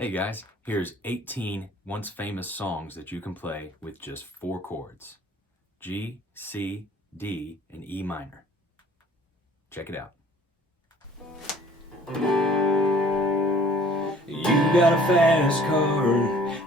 Hey guys, here's 18 once famous songs that you can play with just 4 chords. G, C, D, and E minor. Check it out. You got a fast car,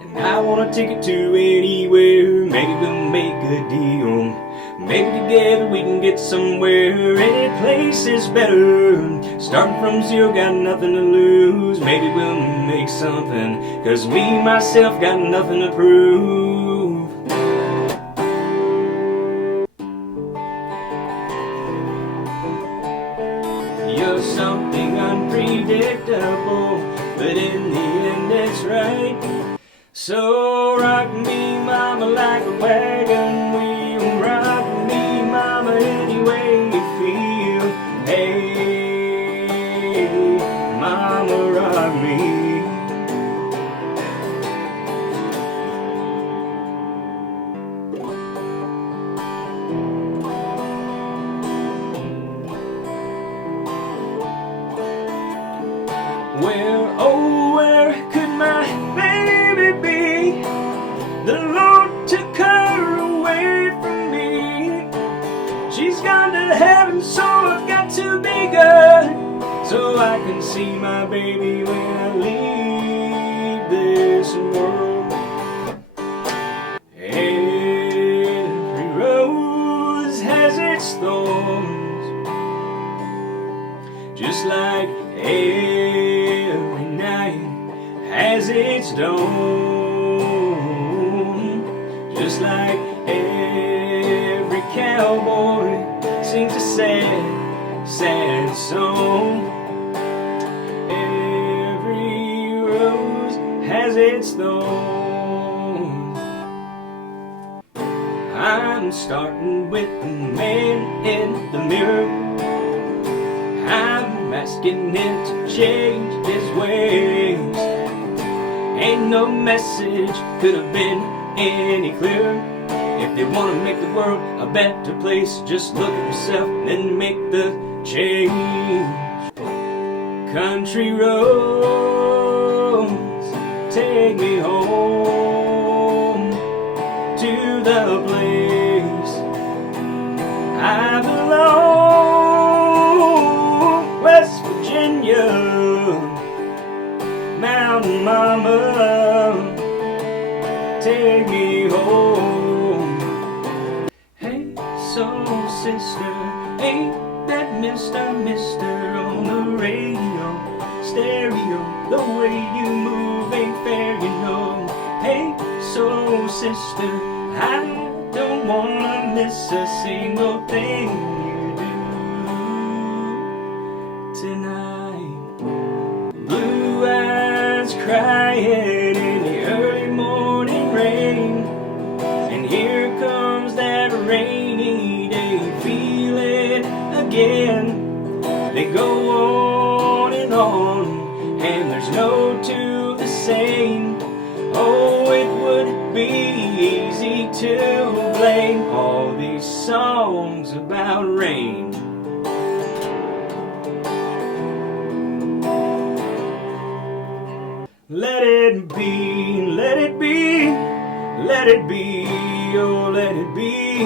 and I want a ticket to anywhere. Maybe we'll make a deal. Maybe together we can get somewhere. Any place is better. Starting from zero, got nothing to lose. Maybe we'll make something, 'cause me, myself, got nothing to prove. You're something unpredictable, but in the end it's right. So rock me, mama, like a wagon wheel. Rock me, mama, any way you feel. Hey, mama, rock me. Where, oh, where could my baby be? The Lord took her away from me. She's gone to heaven, so I've got to be good, so I can see my baby when I leave this world. Every rose has its thorns, just like every night has its dawn. Just like every cowboy sings a sad, sad song. Every rose has its thorn. I'm starting with the man in the mirror. I'm asking him to change his ways. Ain't no message could have been any clearer. If they want to make the world a better place, just look at yourself and make the change. Country roads, take me home to the place I belong. West Virginia, Mountain Mama, take me home. Hey, soul sister, ain't that Mr. on the radio, stereo, the way you move ain't fair, you know. Hey, soul sister, I don't wanna miss a single thing you do tonight. Blue eyes crying in the early morning rain, and here comes that rainy day feeling again. They go on, and there's no two the same. Oh, it would be easy to blame all these songs about rain. Let it be, let it be, let it be, oh let it be.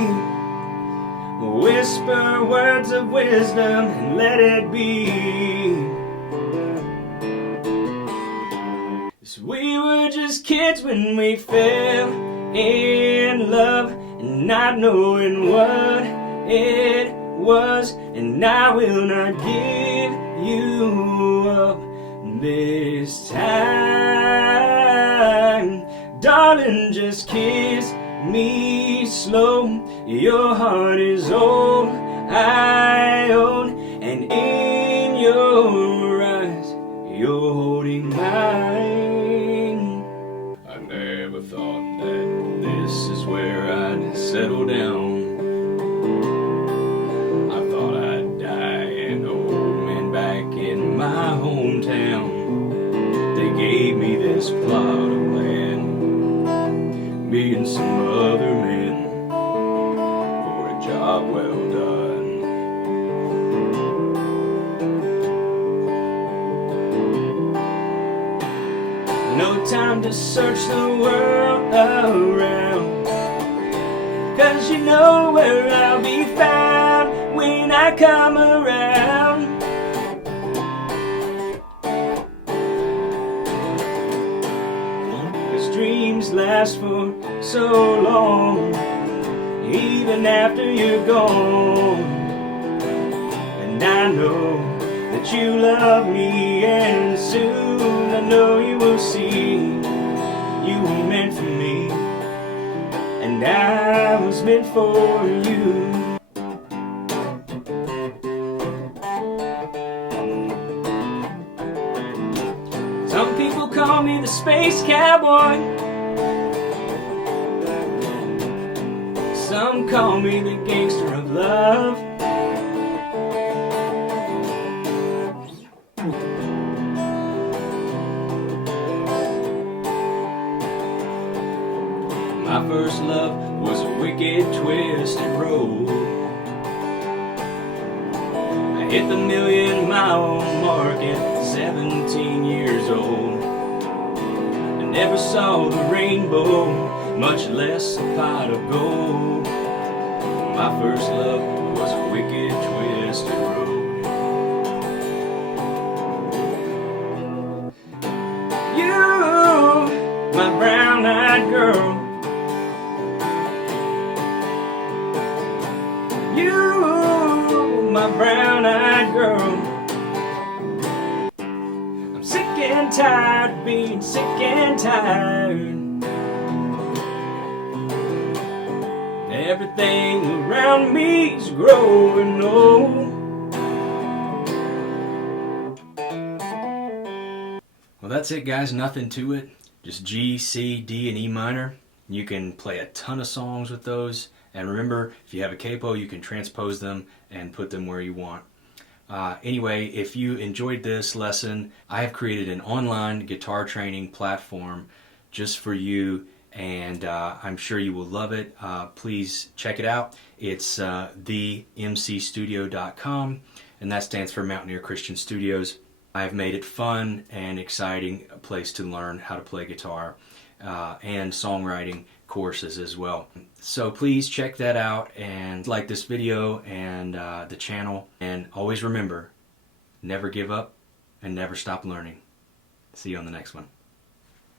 Whisper words of wisdom and let it be. We were just kids when we fell in love, and not knowing what it was, and I will not give you up this time. Darling, just kiss me slow. Your heart is all I own, and in your eyes you're holding mine. I never thought that this is where I'd settle down. I thought I'd die an old man back in my hometown. They gave me this plot of land, me and some other men, for a job well done. No time to search the world around, 'cause you know where I'll be found when I come around. 'Cause dreams last for so long, even after you're gone. And I know that you love me, and soon I know you will see you were meant for me, and I was meant for you. Some people call me the space cowboy, some call me the gangster of love. My first love was a wicked, twisted road. I hit the million-mile mark at 17 years old. I never saw the rainbow, much less a pot of gold. My first love was a wicked, twisted road. You, my brown-eyed girl, you, my brown-eyed girl. I'm sick and tired of being sick and tired. Everything around me's growing old. Well, that's it, guys. Nothing to it. Just G, C, D, and E minor. You can play a ton of songs with those. And remember, if you have a capo, you can transpose them and put them where you want. Anyway, if you enjoyed this lesson, I have created an online guitar training platform just for you, and I'm sure you will love it. Please check it out. It's themcstudio.com, and that stands for Mountaineer Christian Studios. I've made it fun and exciting, a place to learn how to play guitar and songwriting courses as well. So please check that out and like this video and the channel. And always remember, never give up and never stop learning. See you on the next one.